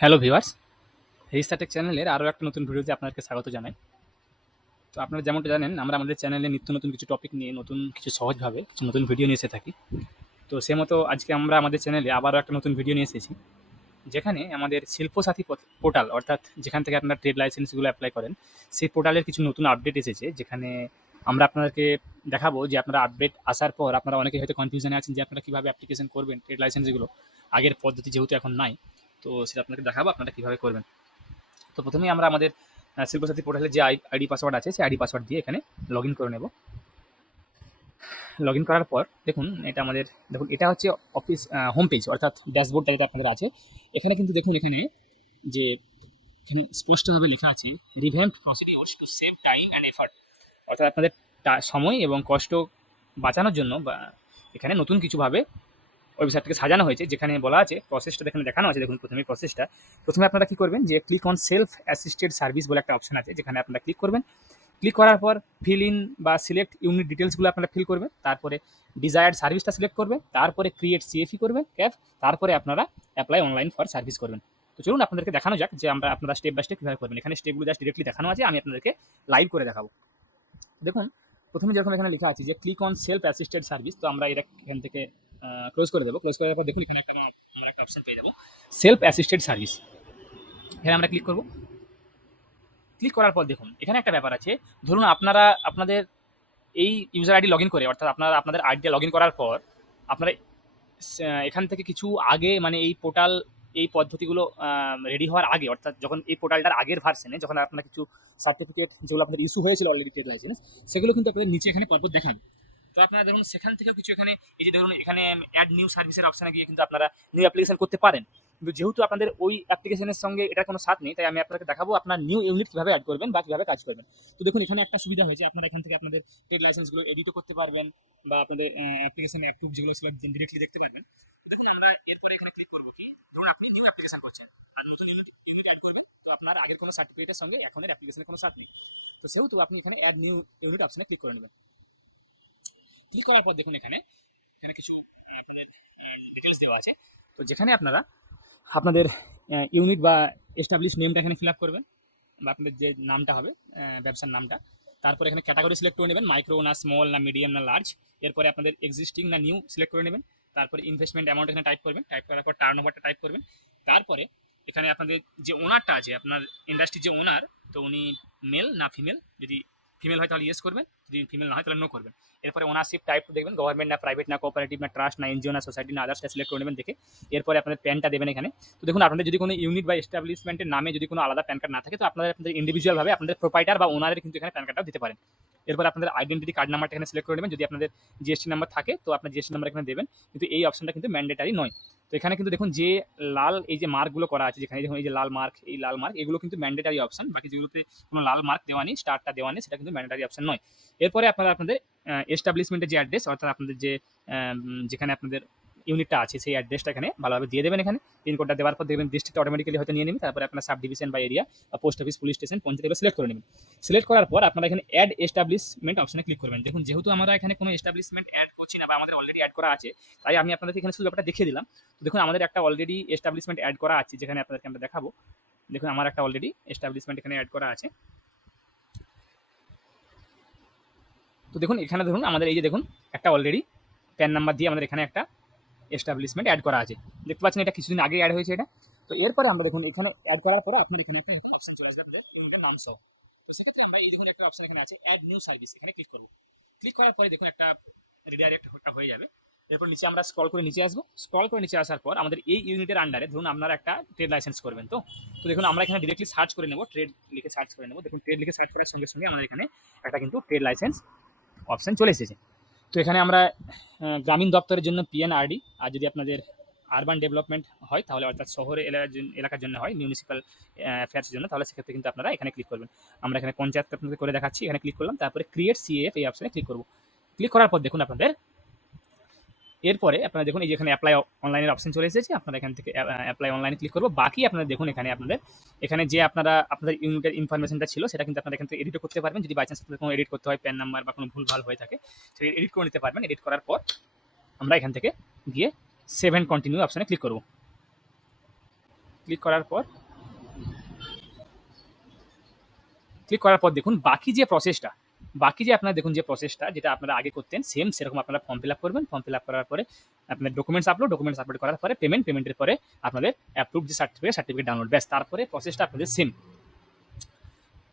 Hello viewers, রিস্টাটেক চ্যানেলের আরও একটা নতুন ভিডিওতে আপনাদেরকে স্বাগত জানাই। তো আপনারা যেমনটা জানেন, আমরা আমাদের চ্যানেলে নিত্য নতুন কিছু টপিক নিয়ে নতুন কিছু সহজভাবে কিছু নতুন ভিডিও নিয়ে এসে থাকি। তো সে মতো আজকে আমরা আমাদের চ্যানেলে আবারও একটা নতুন ভিডিও নিয়ে এসেছি, যেখানে আমাদের শিল্পসাথী পোর্টাল, অর্থাৎ যেখান থেকে আপনারা ট্রেড লাইসেন্সগুলো অ্যাপ্লাই করেন, সেই পোর্টালের কিছু নতুন আপডেট এসেছে, যেখানে আমরা আপনাদেরকে দেখাবো যে আপনারা আপডেট আসার পর আপনারা অনেকে হয়তো কনফিউশনে আছেন যে আপনারা কীভাবে অ্যাপ্লিকেশন করবেন ট্রেড লাইসেন্সগুলো। আগের পদ্ধতি যেহেতু এখন নাই, তো সেটা আপনাকে দেখাবো আপনারা কীভাবে করবেন। তো প্রথমেই আমরা আমাদের শিল্পসাথী পোর্টালের যে আইডি পাসওয়ার্ড আছে, সেই আইডি পাসওয়ার্ড দিয়ে এখানে লগ ইন করে নেব। লগ ইন করার পর দেখুন, এটা আমাদের, দেখুন এটা হচ্ছে অফিস হোম পেজ, অর্থাৎ ড্যাশবোর্ডটা যেটা আপনাদের আছে। এখানে কিন্তু দেখুন, এখানে যে এখানে স্পষ্টভাবে লেখা আছে revamped procedures to save time and effort, অর্থাৎ আপনাদের সময় এবং কষ্ট বাঁচানোর জন্য বা এখানে নতুন কিছুভাবে ওয়েবসাইটটাকে সাজানো হয়েছে, যেখানে বলা আছে প্রসেসটা এখানে দেখানো আছে। দেখুন প্রথমে প্রসেসটা, প্রথমে আপনারা কী করবেন যে click on self assisted service বলে একটা অপশন আছে, যেখানে আপনারা ক্লিক করবেন। ক্লিক করার পর ফিল ইন বা সিলেক্ট ইউনিট ডিটেলসগুলো আপনারা ফিল করবেন, তারপরে ডিজায়ার্ড সার্ভিসটা সিলেক্ট করবেন, তারপরে ক্রিয়েট সিএফই করবেন ক্যাপ, তারপরে আপনারা অ্যাপ্লাই অনলাইন ফর সার্ভিস করবেন। তো চলুন আপনাদেরকে দেখানো যাক যে আপনারা স্টেপ বাই স্টেপ কীভাবে করবেন। এখানে স্টেপগুলো জাস্ট ডিরেক্টলি দেখানো আছে, আমি আপনাদেরকে লাইভ করে দেখাবো। দেখুন প্রথমে যেরকম এখানে লেখা আছে যে click on self assisted service, তো আমরা এটা এখান থেকে ক্লোজ করে দেবো। ক্লোজ করার পর দেখুন এখানে আমরা একটা অপশন পেয়ে যাবো, সেলফ অ্যাসিস্টেড সার্ভিস। এখানে আমরা ক্লিক করব। ক্লিক করার পর দেখুন এখানে একটা ব্যাপার আছে। ধরুন আপনারা আপনাদের এই ইউজার আইডি লগ ইন করে, অর্থাৎ আপনারা আপনাদের আইডিটা লগ ইন করার পর আপনারা এখান থেকে কিছু আগে, মানে এই পোর্টাল, এই পদ্ধতিগুলো রেডি হওয়ার আগে, অর্থাৎ যখন এই পোর্টালটার আগের ভার্সনে যখন আপনারা কিছু সার্টিফিকেট যেগুলো আপনাদের ইস্যু হয়েছিল অলরেডি ট্রেড লাইসেন্স, সেগুলো কিন্তু আপনাদের নিচে এখানে পরপর দেখাবে। তো আপনারা দেখুন সেখান থেকেও কিছু এখানে, এই যে ধরুন এখানে অ্যাড নিউ সার্ভিসের অপশানে গিয়ে কিন্তু আপনারা নিউ অ্যাপ্লিকেশন করতে পারেন। কিন্তু যেহেতু আপনাদের ওই অ্যাপ্লিকেশনের সঙ্গে এটার কোনো সাথ নেই, তাই আমি আপনাকে দেখাবো আপনার নিউ ইউনিট কীভাবে অ্যাড করবেন বা কীভাবে কাজ করবেন। তো দেখুন এখানে একটা সুবিধা হয়েছে, আপনারা এখান থেকে আপনাদের ট্রেড লাইসেন্সগুলো এডিটও করতে পারবেন, বা আপনাদের অ্যাপ্লিকেশন অ্যাপ্রুভ যেগুলো সেগুলো ডিরেক্টলি দেখতে পারবেন। তো দেখুন আমরা এরপরে এখানে ক্লিক করবো কি, ধরুন আপনি নিউ অ্যাপ্লিকেশন করছেন আর নতুন ইউনিট অ্যাড করবেন, তো আপনার আগের কোনো সার্টিফিকেটের সঙ্গে এখনের অ্যাপ্লিকেশনের কোনো সাথ নেই। তো সেহেতু আপনি এখানে অ্যাড নিউ ইউনিট অপশনে ক্লিক করে নেবেন। ক্লিক করার পর দেখুন এখানে এখানে কিছু ডিটেলস দেওয়া আছে। তো যেখানে আপনারা আপনাদের ইউনিট বা এস্টাবলিশ নেমটা এখানে ফিল আপ করবেন, বা আপনাদের যে নামটা হবে ব্যবসার নামটা। তারপরে এখানে ক্যাটাগরি সিলেক্ট করে নেবেন, মাইক্রো না স্মল না মিডিয়াম না লার্জ। এরপরে আপনাদের এক্সিস্টিং না নিউ সিলেক্ট করে নেবেন। তারপরে ইনভেস্টমেন্ট অ্যামাউন্ট এখানে টাইপ করবেন, টাইপ করার পর টার্ন ওভারটা টাইপ করবেন। তারপরে এখানে আপনাদের যে ওনারটা আছে, আপনার ইন্ডাস্ট্রির যে ওনার, তো উনি মেল না ফিমেল, যদি ফিমেল হয় তাহলে ইয়েস করবেন, যদি ফিমেল না হয় তাহলে নো করবেন। এরপরে ওনারশিপ টাইপ দেখবেন, গভর্নমেন্ট না প্রাইভেট না কোঅপারেটিভ না ট্রাস্ট না এনজিও না সোসাইটি না আদার্সটা সিলেক্ট করে নেবেন দেখে। এরপরে আপনাদের প্যানটা দেবেন এখানে। তো দেখুন আপনাদের যদি কোনো ইউনিট বা এস্টাবলিশমেন্টের নামে যদি কোনো আলাদা প্যান কার্ড না থাকে, তো আপনাদের ইন্ডিভিজুয়ালভাবে আপনাদের প্রোপাইটার বা ওনারের কিন্তু এখানে প্যান কার্ডটাও দিতে পারেন। এরপর আপনাদের আইডেন্টিটি কার্ড নাম্বারটা এখানে সিলেক্ট করে নেবেন। যদি আপনাদের জিএসটি নাম্বার থাকে তো আপনার জিএসটি নাম্বার এখানে দেবেন, কিন্তু এই অপশনটা কিন্তু ম্যান্ডেটারি নয়। তো এখানে কিন্তু দেখুন যে লাল এই যে মার্কগুলো করা আছে, যেখানে দেখুন এই যে লাল মার্ক, এই লাল মার্ক এগুলো কিন্তু ম্যান্ডেটারি অপশন। বাকি যেগুলোতে কোনো লাল মার্ক দেওয়া নেই, স্টারটা দেওয়া নেই, সেটা কিন্তু ম্যান্ডেটারি অপশন নয়। এরপরে আপনারা আপনাদের এস্টাবলিশমেন্টের যে অ্যাড্রেস, অর্থাৎ আপনাদের যে যেখানে আপনাদের ইউনিটটা আছে সেই অ্যাড্রেসটা এখানে ভালোভাবে দিয়ে দেবেন। এখানে পিনকোডটা দেওয়ার পর দেখবেন ডিস্ট্রিক্ট অটোমেটিক্যালি হয়তো নিয়ে নেবেন। তারপরে আপনার সাব ডিভিশন বা এরিয়া বা post office, police station, panchayat এগুলো সিলেক্ট করে নেবেন। সিলেক্ট করার পর আপনারা এখানে অ্যাড এস্টাবলিশমেন্ট অপশনে ক্লিক করবেন। দেখুন যেহেতু আমরা এখানে কোনো এস্টাবলিশমেন্ট অ্যাড করছি না বা আমাদের অলরেডি অ্যাড করা আছে, তাই আমি আপনাদেরকে এখানে শুধু ব্যাপারটা দেখিয়ে দিলাম। তো দেখুন আমাদের একটা অলরেডি এস্টাবলিশমেন্ট অ্যাড করা আছে, যেখানে আপনাদেরকে আমরা দেখাবো। দেখুন আমার একটা অলরেডি এস্টাবলিশমেন্ট এখানে অ্যাড করা আছে। তো দেখুন এখানে ধরুন আমাদের এই যে দেখুন একটা অলরেডি প্যান নাম্বার দিয়ে আমাদের এখানে একটা এস্টাবলিশমেন্ট অ্যাড করা আছে। দেখতে পাচ্ছেন এটা কিছুদিন আগে অ্যাড হয়েছে এটা। তো এরপরে আমরা দেখুন এখানে অ্যাড করার পরে আপনার এখানে একটা এরকম অপশন চলে আসবে আপনাদের ইউনিটের নাম সহ। তো সেক্ষেত্রে আমরা এই দেখুন একটা অপশন এখানে আছে অ্যাড নিউ সার্ভিস, এখানে ক্লিক করব। ক্লিক করার পরে দেখুন একটা রিডাইরেক্ট হয়ে যাবে। এরপর নিচে আমরা স্ক্রল করে নিচে আসবো। স্ক্রল করে নিচে আসার পর আমাদের এই ইউনিটের আন্ডারে ধরুন আপনারা একটা ট্রেড লাইসেন্স করবেন। তো তো দেখুন আমরা এখানে ডিরেক্টলি সার্চ করে নেব, ট্রেড লিখে সার্চ করে নেব। দেখুন ট্রেড লিখে সার্চ করার সঙ্গে সঙ্গে আমাদের এখানে একটা কিন্তু ট্রেড লাইসেন্স অপশন চলে এসেছে। তো এখানে আমরা গ্রামীণ দপ্তরের জন্য পিএনআরডি, আর যদি আপনাদের আরবান ডেভেলপমেন্ট হয় তাহলে, অর্থাৎ শহরে এলাকার জন্য হয়, মিউনিসিপ্যাল অ্যাফেয়ার্সের জন্য, তাহলে সেক্ষেত্রে কিন্তু আপনারা এখানে ক্লিক করবেন। আমরা এখানে পঞ্চায়েত আপনাদের করে দেখাচ্ছি, এখানে ক্লিক করলাম। তারপরে ক্রিয়েট সিএএফ এই অপশনে ক্লিক করব। ক্লিক করার পর দেখুন আপনাদের এরপরে আপনারা দেখুন এই যে এখানে অ্যাপ্লাই অনলাইনের অপশন চলে এসেছে। আপনারা এখান থেকে অ্যাপ্লাই অনলাইনে ক্লিক করবো। বাকি আপনারা দেখুন এখানে আপনাদের এখানে যে আপনারা আপনাদের ইউনিটের ইনফরমেশনটা ছিল সেটা কিন্তু আপনারা এখান থেকে এডিটও করতে পারবেন। যদি বাই চান্স আপনাদের কোনো এডিট করতে হয়, প্যান নাম্বার বা কোনো ভুলভাল হয়ে থাকে, সেটা এডিট করে নিতে পারবেন। এডিট করার পর আমরা এখান থেকে গিয়ে সেভ অ্যান্ড কন্টিনিউ অপশনে ক্লিক করব। ক্লিক করার পর দেখুন বাকি যে আপনারা দেখুন যে প্রসেসটা যেটা আপনারা আগে করতেন সেম সেরকম আপনারা ফর্ম ফিল আপ করবেন। ফর্ম ফিল আপ করার পরে আপনার ডকুমেন্টস আপলোড করার পরে পেমেন্টের পরে আপনাদের অ্যাপ্রুভ যে সার্টিফিকেট ডাউনলোড, ব্যাস তারপরে প্রসেসটা আপনাদের সেম।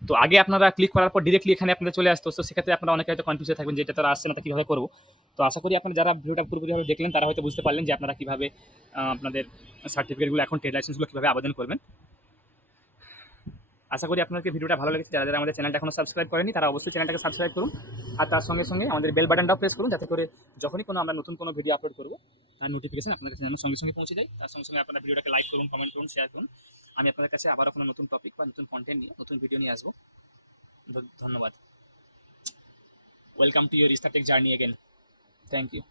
তো আগে আপনারা ক্লিক করার পর ডিরেক্টলি এখানে আপনাদের চলে আসতো, তো সেক্ষেত্রে আপনারা অনেকে হয়তো কনফিউজ হয়ে থাকবেন যে এটা তো আসছে না, তো কীভাবে করবো। তো আশা করি আপনারা যারা ভিডিওটা পুরোপুরিভাবে দেখলেন তারা হয়তো বুঝতে পারলেন যে আপনারা কীভাবে আপনাদের সার্টিফিকেটগুলো এখন ট্রেড লাইসেন্সগুলো কীভাবে আবেদন করবেন। আশা করি আপনাদের ভিডিওটা ভালো লেগেছে। যারা আমাদের চ্যানেলটা এখনো সাবস্ক্রাইব করেনি তারা অবশ্যই চ্যানেলটাকে সাবস্ক্রাইব করুন, আর তার সঙ্গে সঙ্গে আমাদের বেল বাটনটাও প্রেস করুন, যাতে করে যখনই আমরা নতুন কোনো ভিডিও আপলোড করবো তার নোটিফিকেশন আপনাদের কাছে যেন সঙ্গে সঙ্গে পৌঁছে যায়। তার সঙ্গে সঙ্গে আপনারা ভিডিওটাকে লাইক করুন, কমেন্ট করুন, শেয়ার করুন। আমি আপনাদের কাছে আবারও কোনো নতুন টপিক বা নতুন কন্টেন্ট নিয়ে নতুন ভিডিও নিয়ে আসবো। ধন্যবাদ। Welcome to your Restartech journey again. Thank you.